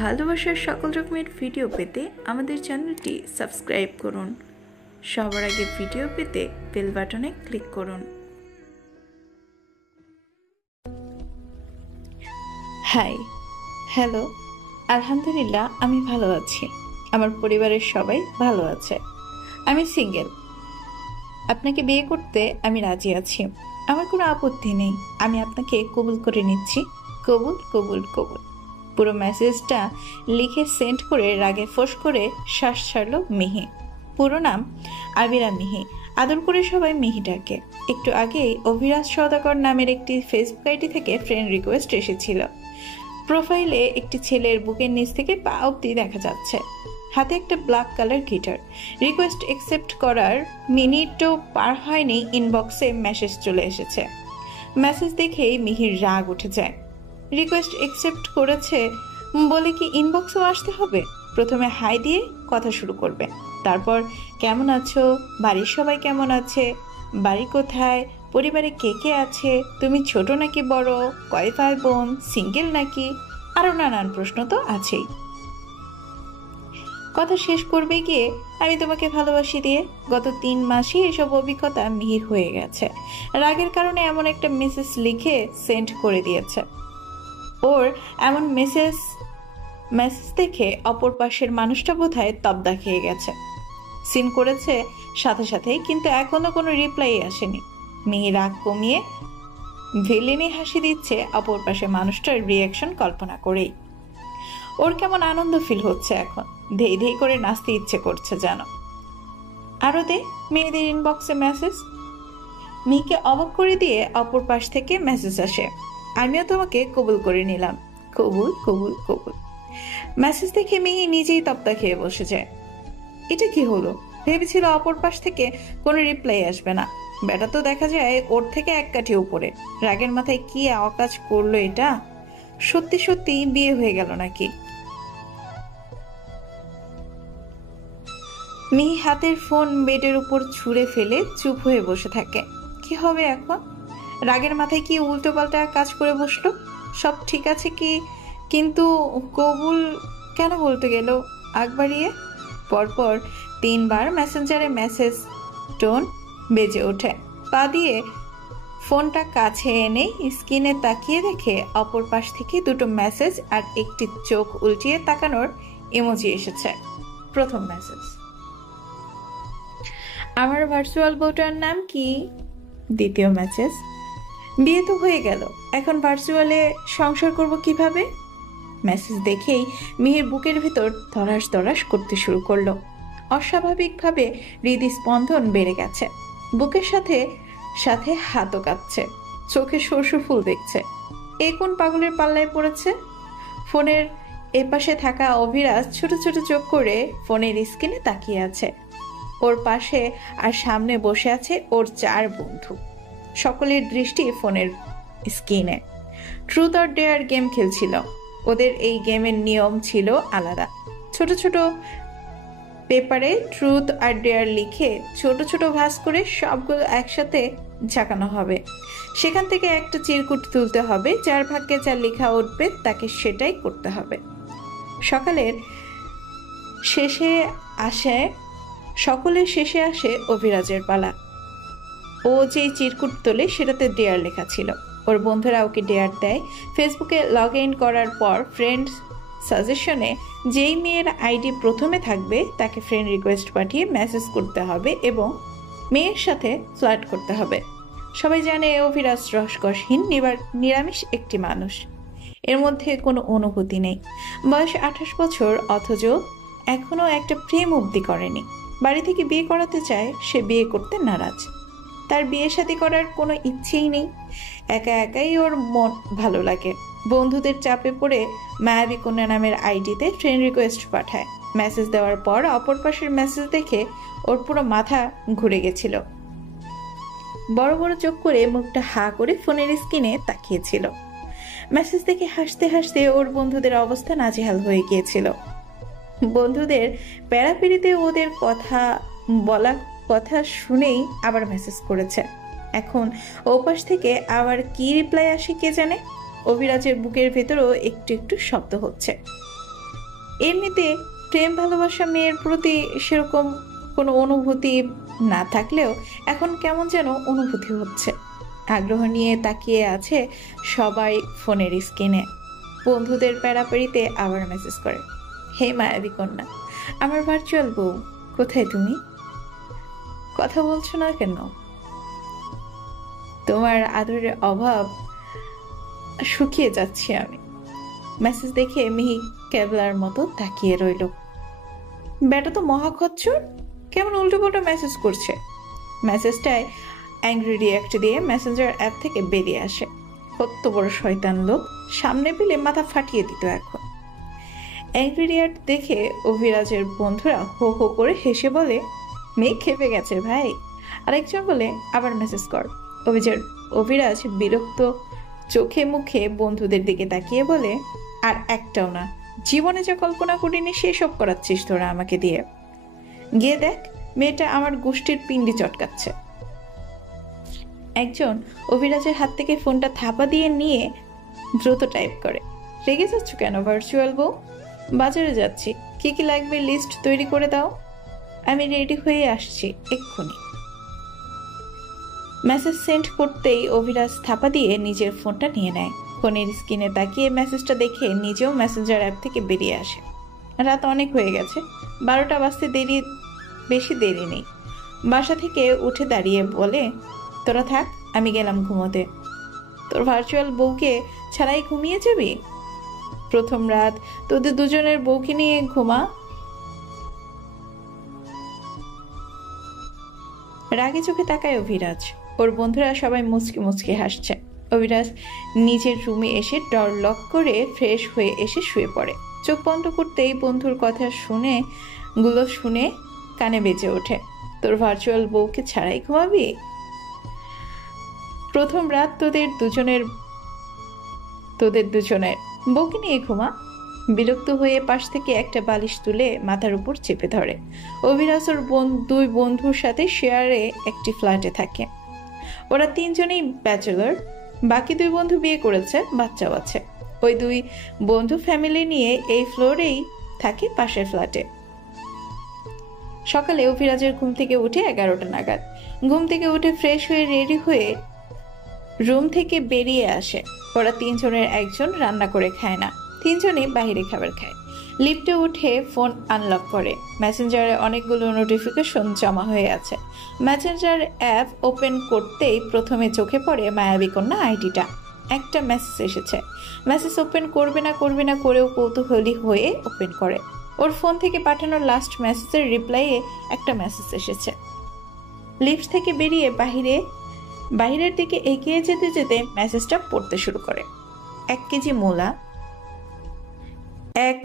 ভালোবাসার সকল রকমের ভিডিও পেতে আমাদের চ্যানেলটি সাবস্ক্রাইব করুন। সবার আগে ভিডিও পেতে বেল বাটনে ক্লিক করুন। হাই, হ্যালো, আলহামদুলিল্লাহ আমি ভালো আছি। আমার পরিবারের সবাই ভালো আছে। আমি সিঙ্গেল। আপনাকে বিয়ে করতে আমি রাজি আছি। আমার কোনো আপত্তি নেই। আমি আপনাকে কবুল করে নিচ্ছি। কবুল কবুল কবুল। পুরো মেসেজটা লিখে সেন্ড করে রাগে ফোঁস করে শ্বাস ছাড়ল মিহি। পুরো নাম আবিরা মিহি, আদর করে সবাই মিহি ডাকে। একটু আগেই অভিরাজ সওদাগর নামের একটি ফেসবুক আইডি থেকে ফ্রেন্ড রিকোয়েস্ট এসেছিল। প্রোফাইলে একটি ছেলের বুকের নিচ থেকে পা অব্দি দেখা যাচ্ছে, হাতে একটা black colour guitar. Request accept করার মিনিটও পার হয়নি, ইনবক্সে মেসেজ চলে এসেছে। মেসেজ দেখেই মিহির রাগ উঠে যায়। রিকোয়েস্ট অ্যাকসেপ্ট করেছে বলে কি ইনবক্সেও আসতে হবে? প্রথমে হাই দিয়ে কথা শুরু করবে, তারপর কেমন আছো, বাড়ির সবাই কেমন আছে, বাড়ি কোথায়, পরিবারে কে কে আছে, তুমি ছোট নাকি বড়, কয় ভাই বোন, সিঙ্গেল নাকি, আরো নানান প্রশ্ন তো আছেই। কথা শেষ করবে গিয়ে আমি তোমাকে ভালোবাসি দিয়ে গত 3 মাসই এসব অভিজ্ঞতা মিহির হয়ে গেছে। রাগের কারণে এমন একটা মেসেজ লিখে সেন্ড করে দিয়েছে। ওর এমন মেসেজ দেখে অপর পাশের মানুষটা বোধহয় তবদা খেয়ে গেছে। সিন করেছে সাথে সাথেই, কিন্তু এখনো কোনো রিপ্লাই আসেনি। মিহি রাগ কমিয়ে ভিলেনি হাসি দিচ্ছে অপর পাশে মানুষটার রিয়াকশন কল্পনা করেই। ওর কেমন আনন্দ ফিল হচ্ছে এখন, ধেই ধেই করে নাচতে ইচ্ছে করছে যেন। আরো দে মেয়েদের ইনবক্সে মেসেজ। মিহিকে অবাক করে দিয়ে অপর পাশ থেকে মেসেজ আসে, আমিও তোমাকে কবুল করে নিলাম। কবুল কবুল কবুল। মেসেজ দেখে মিহি নিজেই তপ্তা খেয়ে বসে যায়। এটা কি হলো? ভেবেছিল অপর পাশ থেকে কোনো রিপ্লাই আসবে না। বেটা তো দেখা যায় ওর থেকে এক কাঠি উপরে। রাগের মাথায় কি অকাজ করলো এটা? সত্যি সত্যি বিয়ে হয়ে গেল নাকি? মিহি হাতের ফোন বেডের উপর ছুঁড়ে ফেলে চুপ হয়ে বসে থাকে। কি হবে এখন? রাগের মাথায় কি উল্টো পাল্টা কাজ করে বসলো? সব ঠিক আছে কি, কিন্তু কবুল কেন বলতে গেল আগ বাড়িয়ে? পরপর 3 বার মেসেঞ্জারে মেসেজ টোন বেজে ওঠে। পা দিয়ে ফোনটা কাছে এনে স্ক্রিনে তাকিয়ে দেখে অপর পাশ থেকে 2টো মেসেজ আর একটি চোখ উল্টিয়ে তাকানোর ইমোজি এসেছে। প্রথম মেসেজ, আমার ভার্চুয়াল বউটার নাম কি? দ্বিতীয় মেসেজ, বিয়ে তো হয়ে গেল, এখন ভার্চুয়ালে সংসার করব কিভাবে? মেসেজ দেখেই মিহির বুকের ভিতর তরাস তরাস করতে শুরু করলো। অস্বাভাবিকভাবে হৃদস্পন্দন বেড়ে গেছে। বুকের সাথে সাথে হাতও কাঁপছে, চোখে সরষে ফুল দেখছে। এ কোন পাগলের পাল্লায় পড়েছে? ফোনের এপাশে থাকা অভিরাজ ছোট ছোট চোখ করে ফোনের স্ক্রিনে তাকিয়ে আছে। ওর পাশে আর সামনে বসে আছে ওর 4 বন্ধু। সকলের দৃষ্টি ফোনের স্ক্রিনে। ট্রুথ অর ডেয়ার গেম খেলছিল। ওদের এই গেমের নিয়ম ছিল আলাদা। ছোট ছোট পেপারে ট্রুথ আর ডেয়ার লিখে ছোট ছোট ভাঁজ করে সবগুলো একসাথে ঝাঁকানো হবে। সেখান থেকে একটা চিরকুট তুলতে হবে, যার ভাগ্যে যা লেখা উঠবে তাকে সেটাই করতে হবে। সকলের শেষে আসে অভিরাজের পালা। ও যেই চিরকুট তোলে সেটাতে ডেয়ার লেখা ছিল। ওর বন্ধুরা ওকে ডেয়ার দেয়। ফেসবুকে লগ ইন করার পর ফ্রেন্ড সাজেশনে যেই মেয়ের আইডি প্রথমে থাকবে তাকে ফ্রেন্ড রিকোয়েস্ট পাঠিয়ে মেসেজ করতে হবে এবং মেয়ের সাথে ফ্লার্ট করতে হবে। সবাই জানে অভিরাজ রসকসহীন নিরামিষ একটি মানুষ। এর মধ্যে কোনো অনুভূতি নেই। বয়স 28 বছর, অথচ এখনো একটা প্রেম অবধি করেনি। বাড়ি থেকে বিয়ে করাতে চায়, সে বিয়ে করতে নারাজ। তার বিয়ে শাদী করার কোনো ইচ্ছেই নেই। একা একাই ওর মন ভালো লাগে। বন্ধুদের চাপে পড়ে মায়াবী কন্যা নামের আইডিতে ফ্রেন্ড রিকোয়েস্ট পাঠায়। মেসেজ দেওয়ার পর অপর পাশের মেসেজ দেখে ওর পুরো মাথা ঘুরে গেছিল। বড় বড় চোখ করে মুখটা হা করে ফোনের স্ক্রিনে তাকিয়েছিল। মেসেজ দেখে হাসতে হাসতে ওর বন্ধুদের অবস্থা নাজেহাল হয়ে গিয়েছিল। বন্ধুদের প্যারাপিড়িতে ওদের কথা শুনেই আবার মেসেজ করেছে। এখন ওপাশ থেকে আবার কি রিপ্লাই আসে কে জানে। অভিরাজের বুকের ভেতরও একটু একটু শব্দ হচ্ছে। এমনিতে প্রেম ভালোবাসা মেয়ের প্রতি সেরকম কোনো অনুভূতি না থাকলেও এখন কেমন যেন অনুভূতি হচ্ছে। আগ্রহ নিয়ে তাকিয়ে আছে সবাই ফোনের স্ক্রিনে। বন্ধুদের প্যারাপাড়িতে আবার মেসেজ করে, হে মায়াবী কন্যা, আমার ভার্চুয়াল বউ, কোথায় তুমি? কথা বলছো না কেন? তোমার আদরের অভাব শুকিয়ে যাচ্ছি আমি। মেসেজ দেখে মিহি কেবলার মতো তাকিয়ে রইল। ব্যাটা তো মহা খচ্চর, কেমন উল্টো পাল্টা মেসেজ করছে। মেসেজটায় অ্যাংরি রিয়াক্ট দিয়ে মেসেঞ্জার অ্যাপ থেকে বেরিয়ে আসে। কত বড় শয়তান লোক, সামনে পেলে মাথা ফাটিয়ে দিত এখন। অ্যাংরি রিয়াক্ট দেখে অভিরাজের বন্ধুরা হো হো করে হেসে বলে, মেয়ে খেপে গেছে ভাই। আরেকজন বলে, আবার মেসেজ কর। অভিরাজ বিরক্ত চোখে মুখে বন্ধুদের দিকে তাকিয়ে বলে, আর একটাও না, জীবনে যা কল্পনা করিনি সেসব করাচ্ছিস তোরা আমাকে দিয়ে। গিয়ে দেখ, মেয়েটা আমার গোষ্ঠীর পিণ্ডি চটকাচ্ছে। একজন অভিরাজের হাত থেকে ফোনটা থাপা দিয়ে নিয়ে দ্রুত টাইপ করে, রেগে যাচ্ছ কেন ভার্চুয়াল বউ? বাজারে যাচ্ছি, কি কি লাগবে লিস্ট তৈরি করে দাও, আমি রেডি হয়ে আসছি এক্ষুনি। মেসেজ সেন্ড করতেই অভিরাজ থাপা দিয়ে নিজের ফোনটা নিয়ে নেয়। ফোনের স্ক্রিনে তাকিয়ে মেসেজটা দেখে নিজেও মেসেঞ্জার অ্যাপ থেকে বেরিয়ে আসে। রাত অনেক হয়ে গেছে, 12টা বাজতে বেশি দেরি নেই। বাসা থেকে উঠে দাঁড়িয়ে বলে, তোরা থাক, আমি গেলাম ঘুমোতে। তোর ভার্চুয়াল বউকে ছাড়াই ঘুমিয়ে যাবি? প্রথম রাত, তোদের দুজনের বউকে নিয়ে ঘুমা। রাগে চোখে তাকায় অভিরাজ। ওর বন্ধুরা সবাই মুচকি মুচকি হাসছে। অভিরাজ নিজের রুমে এসে ডর লক করে ফ্রেশ হয়ে এসে শুয়ে পড়ে। চোখ বন্ধ করতেই বন্ধুর কথা শুনে কানে বেজে ওঠে, তোর ভার্চুয়াল বউকে ছাড়াই ঘুমাবি? প্রথম রাত, তোদের দুজনের বউকে নিয়ে ঘুমা। বিরক্ত হয়ে পাশ থেকে একটা বালিশ তুলে মাথার উপর চেপে ধরে। অভিরাজ ওর দুই বন্ধুর সাথে শেয়ারে একটি ফ্ল্যাটে থাকে। ওরা তিনজনেই ব্যাচেলর, বাকি দুই বন্ধু বিয়ে করেছে, বাচ্চাও আছে। ওই দুই বন্ধু ফ্যামিলি নিয়ে এই ফ্লোরেই থাকে পাশের ফ্ল্যাটে। সকালে অভিরাজের ঘুম থেকে উঠে 11টা নাগাদ। ঘুম থেকে উঠে ফ্রেশ হয়ে রেডি হয়ে রুম থেকে বেরিয়ে আসে। ওরা তিনজনের একজন রান্না করে খায় না, তিনজনেই বাইরে খাবার খায়। লিফটে উঠে ফোন আনলক করে। মেসেঞ্জারে অনেকগুলো নোটিফিকেশন জমা হয়ে আছে। মেসেঞ্জার অ্যাপ ওপেন করতেই প্রথমে চোখে পড়ে মায়াবী কন্যা আইডিটা। একটা মেসেজ এসেছে। মেসেজ ওপেন করবে না করেও কৌতূহলী হয়ে ওপেন করে। ওর ফোন থেকে পাঠানো লাস্ট মেসেজের রিপ্লাইয়ে একটা মেসেজ এসেছে। লিফট থেকে বেরিয়ে বাহিরের দিকে এগিয়ে যেতে যেতে মেসেজটা পড়তে শুরু করে। 1 কেজি মূলা, 1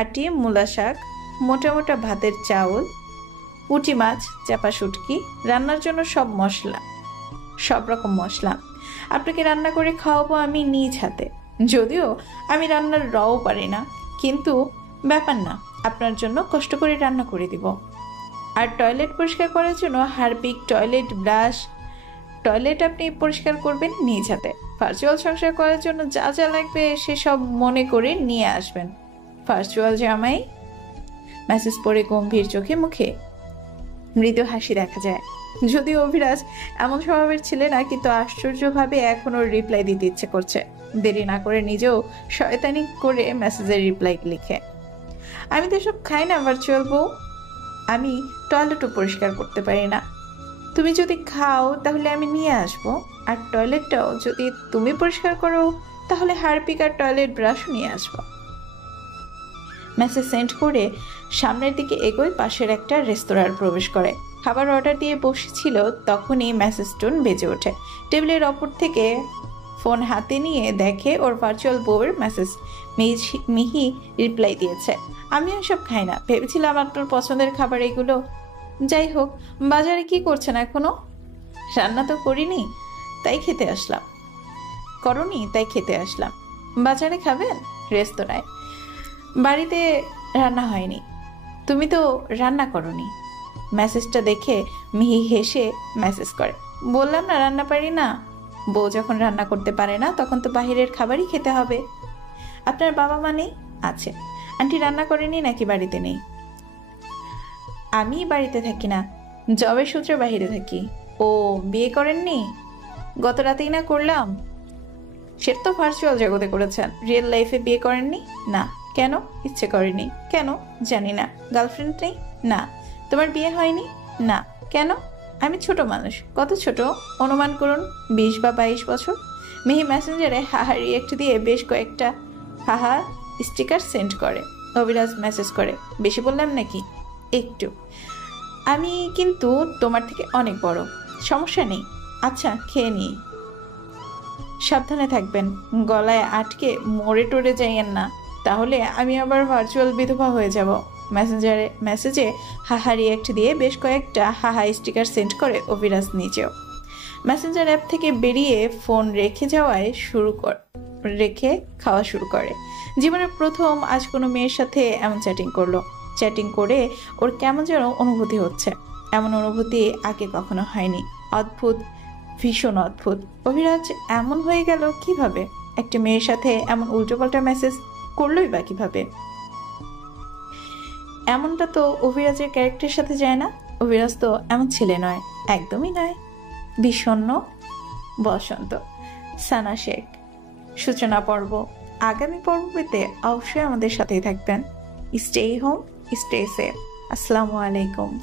আটি মূলা শাক, মোটা মোটা ভাতের চাউল, পুঁটি মাছ, চাপা শুটকি, রান্নার জন্য সব রকম মশলা। আপনাকে রান্না করে খাওয়াবো আমি নিজ হাতে। যদিও আমি রান্নার রও পারি না, কিন্তু ব্যাপার না, আপনার জন্য কষ্ট করে রান্না করে দিব। আর টয়লেট পরিষ্কার করার জন্য হারপিক, টয়লেট ব্রাশ, টয়লেট আপনি পরিষ্কার করবেন নিজ হাতে। ভার্চুয়াল সংসার করার জন্য যা যা লাগবে সেসব মনে করে নিয়ে আসবেন। ভার্চুয়াল জামাই। মেসেজ পড়ে গম্ভীর চোখে মুখে মৃদু হাসি দেখা যায়। যদিও অভিরাজ এমন স্বভাবের ছেলে না, কিন্তু আশ্চর্যভাবে এখন ওর রিপ্লাই দিতে ইচ্ছে করছে। দেরি না করে নিজেও শয়তানি করে মেসেজের রিপ্লাই লিখে, আমি তো সব খাই না ভার্চুয়াল বউ, আমি টয়লেটও পরিষ্কার করতে পারি না। তুমি যদি খাও তাহলে আমি নিয়ে আসবো, আর টয়লেটটাও যদি তুমি পরিষ্কার করো তাহলে হারপিক আর টয়লেট ব্রাশও নিয়ে আসবো। মেসেজ সেন্ড করে সামনের দিকে এগোয় পাশের একটা রেস্তোরাঁর প্রবেশ করে। খাবার অর্ডার দিয়ে বসেছিল, তখনই মেসেজ টোন বেজে ওঠে। টেবিলের অপর থেকে ফোন হাতে নিয়ে দেখে ওর ভার্চুয়াল বউয়ের মেসেজ। মিহি রিপ্লাই দিয়েছে, আমি এসব খাই না, ভেবেছিলাম আপনার পছন্দের খাবার এগুলো। যাই হোক, বাজারে কি করছেন এখনো? রান্না তো করিনি, তাই খেতে আসলাম। করনি, তাই খেতে আসলাম। বাজারে খাবেন? রেস্তোরাঁয়। বাড়িতে রান্না হয়নি। তুমি তো রান্না করনি। মেসেজটা দেখে মিহি হেসে মেসেজ করে, বললাম না রান্না পারি না। বউ যখন রান্না করতে পারে না তখন তো বাহিরের খাবারই খেতে হবে। আপনার বাবা মা নেই? আছে। আন্টি রান্না করেনি নাকি বাড়িতে নেই? আমি বাড়িতে থাকি না, জবের সূত্রে বাইরে থাকি। ও বিয়ে করেননি? গত রাতেই না করলাম। সেটা তো ভার্চুয়াল জগতে করেছেন, রিয়েল লাইফে বিয়ে করেননি? না। কেন? ইচ্ছে করেনি। কেন? জানি না। গার্লফ্রেন্ড নেই? না। তোমার বিয়ে হয়নি? না। কেন? আমি ছোট মানুষ। কত ছোট? অনুমান করুন, 20 বা 22 বছর। মিহি মেসেঞ্জারে হাহা রিয়েক্ট দিয়ে বেশ কয়েকটা হাহা স্টিকার সেন্ড করে। অভিরাজ মেসেজ করে, বেশি বললাম নাকি? একটু। আমি কিন্তু তোমার থেকে অনেক বড়। সমস্যা নেই। আচ্ছা, খেয়ে নিই। সাবধানে থাকবেন, গলায় আটকে মরে টরে যাইয়েন না, তাহলে আমি আবার ভার্চুয়াল বিধবা হয়ে যাব। মেসেজে হাহা রিয়েক্ট দিয়ে বেশ কয়েকটা হাহা স্টিকার সেন্ড করে অভিরাজ নিজেও। মেসেঞ্জার অ্যাপ থেকে বেরিয়ে ফোন রেখে খাওয়া শুরু করে। জীবনের প্রথম আজ কোনো মেয়ের সাথে এমন চ্যাটিং করলো। চ্যাটিং করে ওর কেমন যেন অনুভূতি হচ্ছে। এমন অনুভূতি আগে কখনো হয়নি। অদ্ভুত, ভীষণ অদ্ভুত। অভিরাজ এমন হয়ে গেল কিভাবে? একটা মেয়ের সাথে এমন উল্টোপাল্টা মেসেজ করলোই বা কিভাবে? এমনটা তো অভিরাজের ক্যারেক্টারের সাথে যায় না। অভিরাজ তো এমন ছেলে নয়, একদমই নয়। বিষণ্ণ বসন্ত। সানা শেখ। সূচনা পর্ব। আগামী পর্ব পেতে অবশ্যই আমাদের সাথেই থাকবেন। Stay home, stay safe. আসসালামু আলাইকুম।